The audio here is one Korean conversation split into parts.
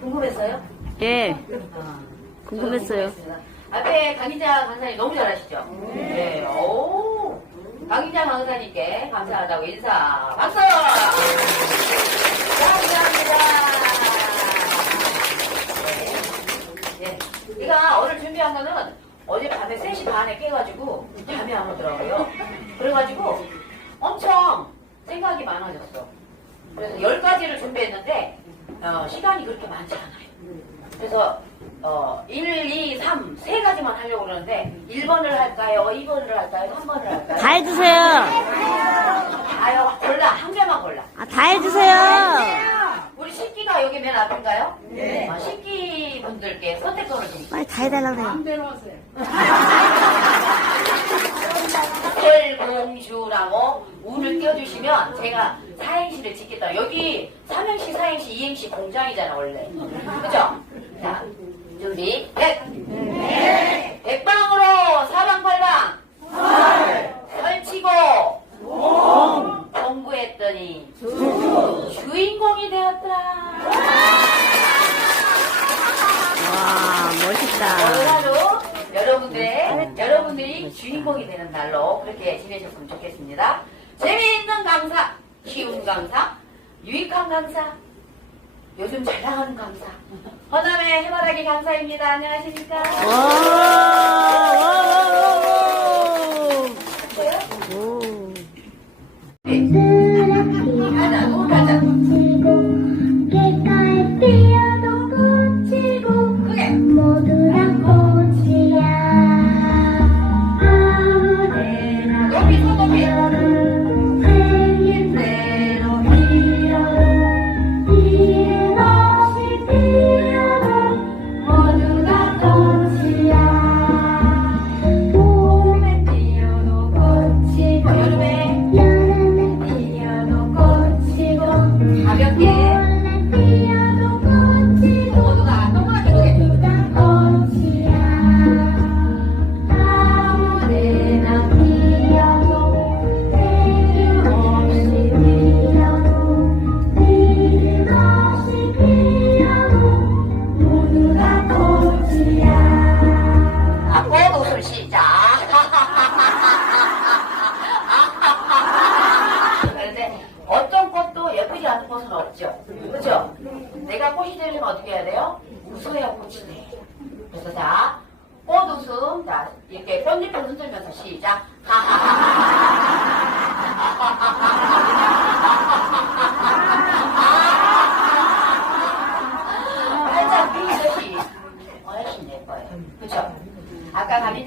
궁금했어요? 예, 아, 궁금했어요. 궁금했습니다. 앞에 강희자 강사님 너무 잘하시죠? 네. 오. 강희자 강사님께 감사하다고 인사. 박수! 감사합니다. 네. 네. 제가 오늘 준비한 거는 어제 밤에 3시 반에 깨가지고 잠이 안 오더라고요. 그래가지고 엄청 생각이 많아졌어. 그래서 10가지를 준비했는데 어, 시간이 그렇게 많지 않아요. 그래서 어, 1, 2, 3, 세 가지만 하려고 그러는데 1번을 할까요? 2번을 할까요? 3번을 할까요? 다 해주세요. 다요. 골라. 한 개만 골라. 아, 다 해주세요. 우리 식기가 여기 맨 앞인가요? 네. 어, 식기 분들께 선택권을 드립니다. 빨리 다 해달라고 해요. 마음대로 하세요. 혈공주라고 운을 띄워주시면 제가 사행시를 짓겠다. 여기 삼행시, 사행시, 이행시 공장이잖아 원래. 그죠? 자, 준비. 백. 백방으로 사방팔방. 설치고. 공부했더니 주인공이 되었더라. 와, 멋있다. 오늘 하루 여러분들의 여러분들이 주인공이 되는 날로 그렇게 지내셨으면 좋겠습니다. 재미있는 강사, 쉬운 강사, 유익한 강사, 요즘 잘 나가는 강사, 허남의 해바라기 강사입니다. 안녕하십니까?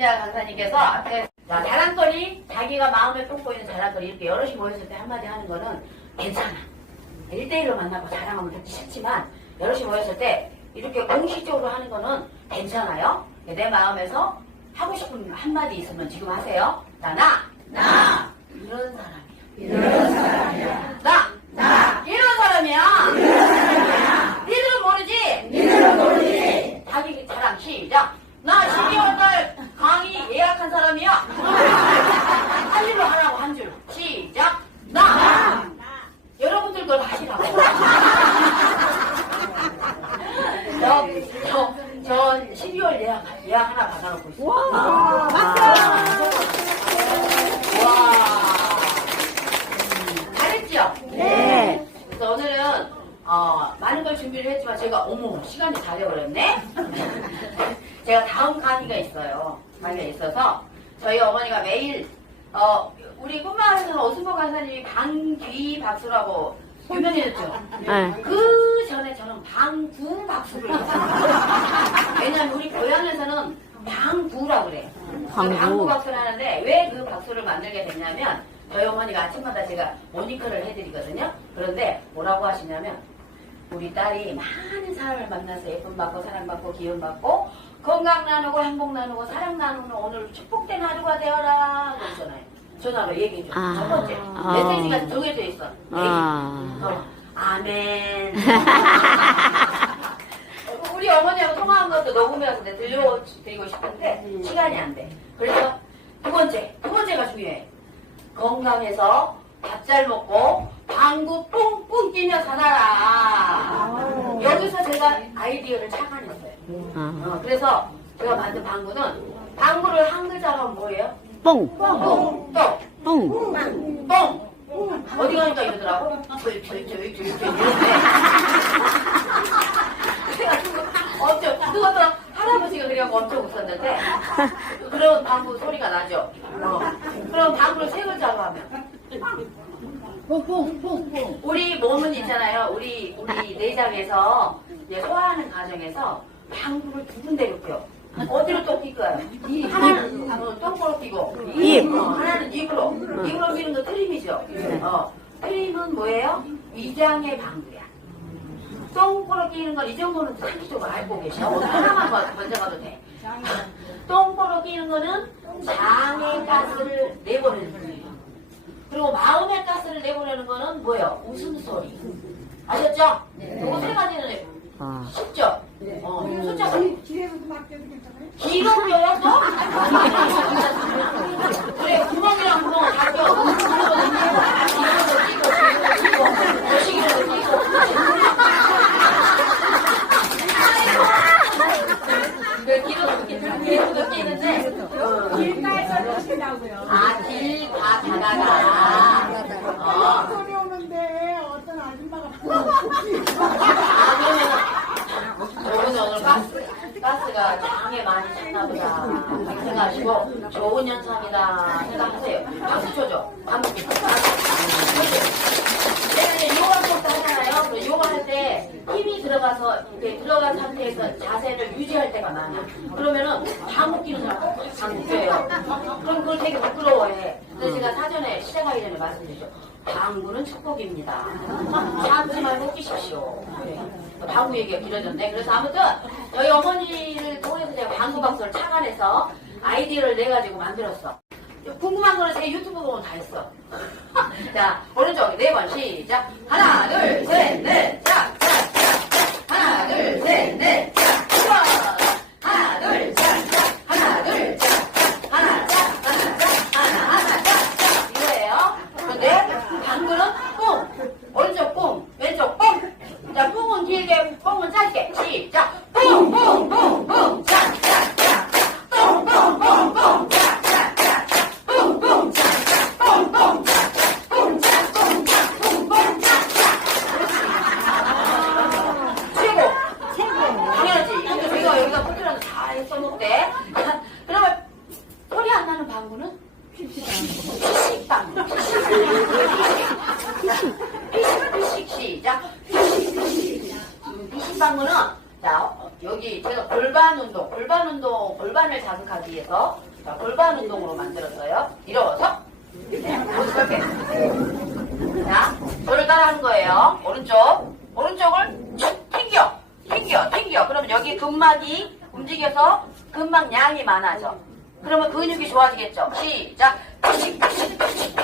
강인자 강사님께서 앞에 자, 자랑거리 자기가 마음에 품고 있는 자랑거리 이렇게 여럿이 모였을 때 한마디 하는 거는 괜찮아. 1대1로 만나고 자랑하면 듣기 싫지만 여럿이 모였을 때 이렇게 공식적으로 하는 거는 괜찮아요. 내 마음에서 하고 싶은 한마디 있으면 지금 하세요. 나, 나, 나, 이런 사람이야. 이런 사람이야. 나, 나, 이런 사람이야. 니들은 모르지? 니들은 모르지? 자기 자랑 시작. 나 12월달 강의 예약한 사람이야. 한 줄로 하라고 한 줄. 시작. 나. 여러분들 걸 하시라고. 저, 저, 저 12월 예약, 예약 하나 받아놓고 있어요. 와. 음, 잘했죠? 네. 그래서 오늘은 어, 많은 걸 준비를 했지만 제가 어머 시간이 다 돼버렸네. 제가 다음 강의가 있어요. 강의가 있어서 저희 어머니가 매일 어, 우리 꿈마을에서는 오승복 강사님이 방귀 박수라고 유명해졌죠. 네. 그 전에 저는 방구 박수를 했어요. 왜냐면 우리 고향에서는 방구라고 그래요. 방구. 방구 박수를 하는데 왜 그 박수를 만들게 됐냐면 저희 어머니가 아침마다 제가 모니터를 해드리거든요. 그런데 뭐라고 하시냐면 우리 딸이 많은 사람을 만나서 예쁨 받고 사랑받고 기운 받고 건강 나누고 행복 나누고 사랑 나누는 오늘 축복된 하루가 되어라 그러잖아요. 전화로 얘기해 줘. 아. 첫 번째 아. 메시지가 정해져 있어. 얘기. 아. 어, 아멘. 우리 어머니하고 통화한 것도 녹음해서 들려드리고 싶은데 시간이 안 돼. 그래서 두 번째, 두 번째가 중요해. 건강해서 밥 잘 먹고 방구 뿡뿡 뛰며 살아라. 여기서 제가 아이디어를 착안했어요. 아. 어, 그래서 제가 만든 방구는 방구를 한 글자로 하면 뭐예요? 뽕, 똥, 똥, 뽕. 똥. 어디 가니까 이러더라고? 이러는데. 제가 그거 엄청, 그것도 할아버지가 그래갖고 엄청 웃었는데, 그런 방구 소리가 나죠? 어. 그럼 방구를 세 글자로 하면? 뽕뽕뽕뽕. 우리 몸은 있잖아요. 우리 내장에서 이제 소화하는 과정에서 방구를 두 군데로 껴. 어디로 또 낄까요? 하나는 어, 똥꼬로 끼고, 입. 어, 하나는 입으로. 입으로 끼는 거 트림이죠. 어, 트림은 뭐예요? 위장의 방구야. 똥꼬로 끼는 건 이 정도는 상식적으로 알고 계셔. 하나만 먼- 먼저 가도 돼. 똥꼬로 끼는 거는 장의 가스를 내보내는 거예요. 그리고 마음의 가스를 내보내는 거는 뭐예요? 웃음소리. 아셨죠? 이거 세 가지는 아. 쉽죠? 어, 맡겨도 괜찮아요? 길어 껴요 또? 그래 구멍이랑 구멍을 다 껴. 길어도 끼고, 길어도 끼고, 길어도 끼고, 그 길어도 끼고, 길어도 끼는데 길가에서 이렇게 나오고요. 아, 길 다 가다가 어. 소리 오는데 어떤 아줌마가 저는 오늘 가스, 가스가 장에 많이 찼나 보다 생각하시고 좋은 현상이다 생각하세요. 박수 쳐줘. 감기. 제가 이제 요가 수업도 하잖아요. 그 요가 할 때 힘이 들어가서 이렇게 들어간 상태에서 자세를 유지할 때가 많아. 그러면은 방귀 끼는 사람 방귀 껴요. 그럼 그걸 되게 부끄러워해. 제가 사전에 시작하기 전에 말씀드리죠. 방구는 축복입니다. 참지 말고 끼십시오. 네. 방구 얘기가 길어졌네. 그래서 아무튼 저희 어머니를 통해서 제가 방구 박사를 착안해서 아이디어를 내가지고 만들었어. 궁금한 거는 제가 유튜브 보면 다 했어. 자, 오른쪽 네 번 시작. 하나, 둘, 셋, 넷, 짝, 짝, 짝, 짝. 하나, 둘, 셋, 넷, 짝, 짝. 하나, 둘, 짝, 짝. 하나, 둘, 짝, 짝. 하나, 짝, 하나, 짝, 하나, 하나, 짝, 짝. 이거예요. 근데 방구는 뽕. 오른쪽 뽕, 왼쪽 뽕. 자, 뽕은 길게, 뽕은 짧게. 시작. 뽕, 뽕, 뽕, 뽕. 짝, 짝, 짝. 뽕, 뽕, 뽕, 뽕. 짝, 짝, 짝. 뽕, 뽕, 짝, 짝. 뽕, 뽕, 짝, 짝. 뽕, 짝, 뽕, 짝, 뽕, 뽕, 짝, 짝. 최고. 당연하지. 이것도 제가 여기다 포트라도 잘 써놓대. 그러면 소리 안 나는 방구는? 피식방구. 피식, 시작. 피식방구는, 자, 어, 여기 제가 골반 운동, 골반 운동, 골반을 자극하기 위해서, 자, 골반 운동으로 만들었어요. 일어서. 이렇게. 자, 저를 따라하는 거예요. 오른쪽. 오른쪽을 쭉 튕겨. 튕겨, 튕겨. 그러면 여기 근막이 움직여서 근막 양이 많아져. 그러면 근육이 좋아지겠죠. 시작. 피식, 피식, 피식,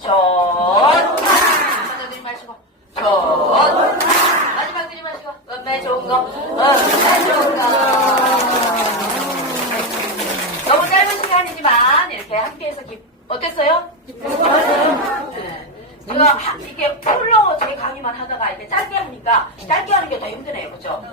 전하 먼저 드림 마시고 전하 마지막 들이마시고. 음매 좋은 거 음에 좋은 거 너무 짧은 시간이지만 이렇게 함께해서 기, 어땠어요? 기뻤어요. 네. 제가 하- 이게 풀로 제 강의만 하다가 이게 짧 게 하니까 짧게 하는 게 더 힘드네요, 그죠?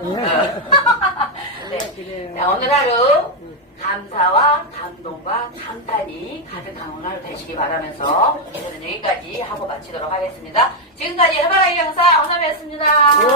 네. 자, 오늘 하루 감사와 감동과 감탄이 가득한 오늘 하루 되시기 바라면서 오늘은 여기까지 하고 마치도록 하겠습니다. 지금까지 해바라기 형사 원남이었습니다. 오.